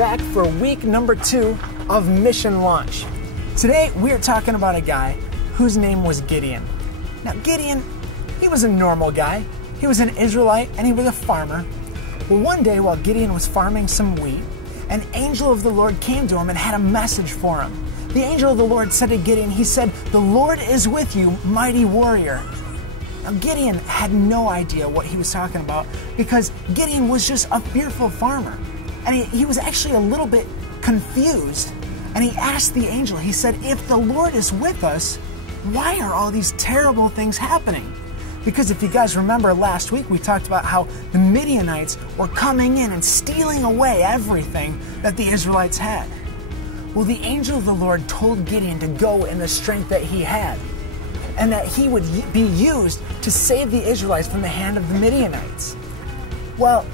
back for week number 2 of Mission Launch. Today we are talking about a guy whose name was Gideon. Now Gideon, he was a normal guy. He was an Israelite and he was a farmer. Well, one day while Gideon was farming some wheat, an angel of the Lord came to him and had a message for him. The angel of the Lord said to Gideon, he said, "The Lord is with you, mighty warrior." Now Gideon had no idea what he was talking about because Gideon was just a fearful farmer. And he was actually a little bit confused. And he asked the angel, he said, "If the Lord is with us, why are all these terrible things happening?" Because if you guys remember last week, we talked about how the Midianites were coming in and stealing away everything that the Israelites had. Well, the angel of the Lord told Gideon to go in the strength that he had, and that he would be used to save the Israelites from the hand of the Midianites. Well,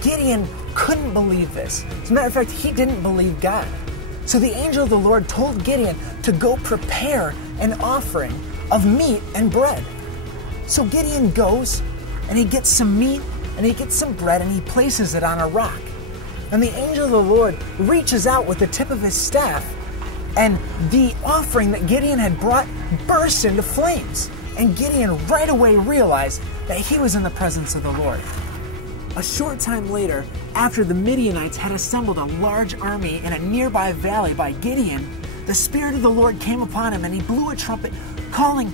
Gideon couldn't believe this. As a matter of fact, he didn't believe God. So the angel of the Lord told Gideon to go prepare an offering of meat and bread. So Gideon goes and he gets some meat and he gets some bread and he places it on a rock. And the angel of the Lord reaches out with the tip of his staff, and the offering that Gideon had brought burst into flames. And Gideon right away realized that he was in the presence of the Lord. A short time later, after the Midianites had assembled a large army in a nearby valley by Gideon, the Spirit of the Lord came upon him and he blew a trumpet, calling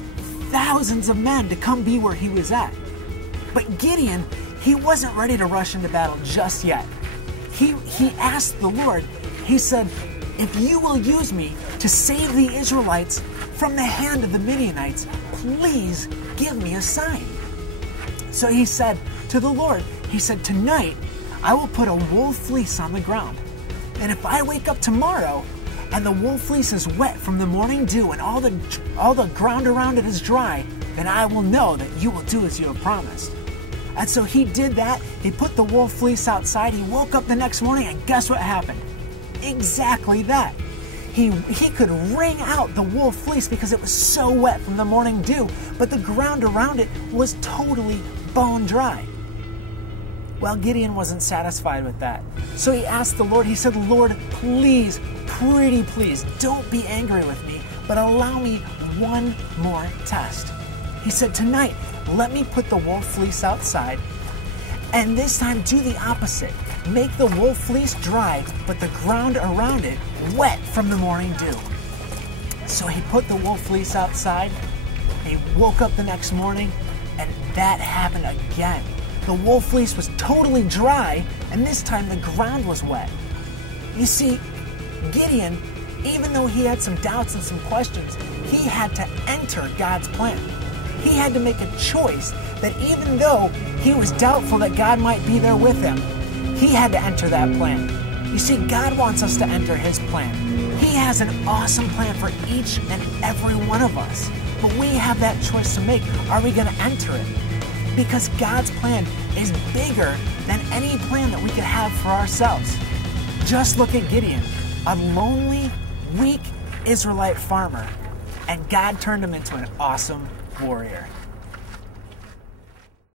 thousands of men to come be where he was at. But Gideon, he wasn't ready to rush into battle just yet. He asked the Lord, he said, "If you will use me to save the Israelites from the hand of the Midianites, please give me a sign." So he said to the Lord, he said, "Tonight I will put a wool fleece on the ground. And if I wake up tomorrow and the wool fleece is wet from the morning dew and all the ground around it is dry, then I will know that you will do as you have promised." And so he did that. He put the wool fleece outside. He woke up the next morning and guess what happened? Exactly that. He could wring out the wool fleece because it was so wet from the morning dew, but the ground around it was totally bone dry. Well, Gideon wasn't satisfied with that. So he asked the Lord, he said, "Lord, please, pretty please, don't be angry with me, but allow me one more test." He said, "Tonight, let me put the wool fleece outside, and this time do the opposite. Make the wool fleece dry, but the ground around it wet from the morning dew." So he put the wool fleece outside. He woke up the next morning, and that happened again. The wool fleece was totally dry, and this time the ground was wet. You see, Gideon, even though he had some doubts and some questions, he had to enter God's plan. He had to make a choice that even though he was doubtful that God might be there with him, he had to enter that plan. You see, God wants us to enter his plan. He has an awesome plan for each and every one of us, but we have that choice to make. Are we going to enter it? Because God's plan is bigger than any plan that we could have for ourselves. Just look at Gideon, a lonely, weak Israelite farmer, and God turned him into an awesome warrior.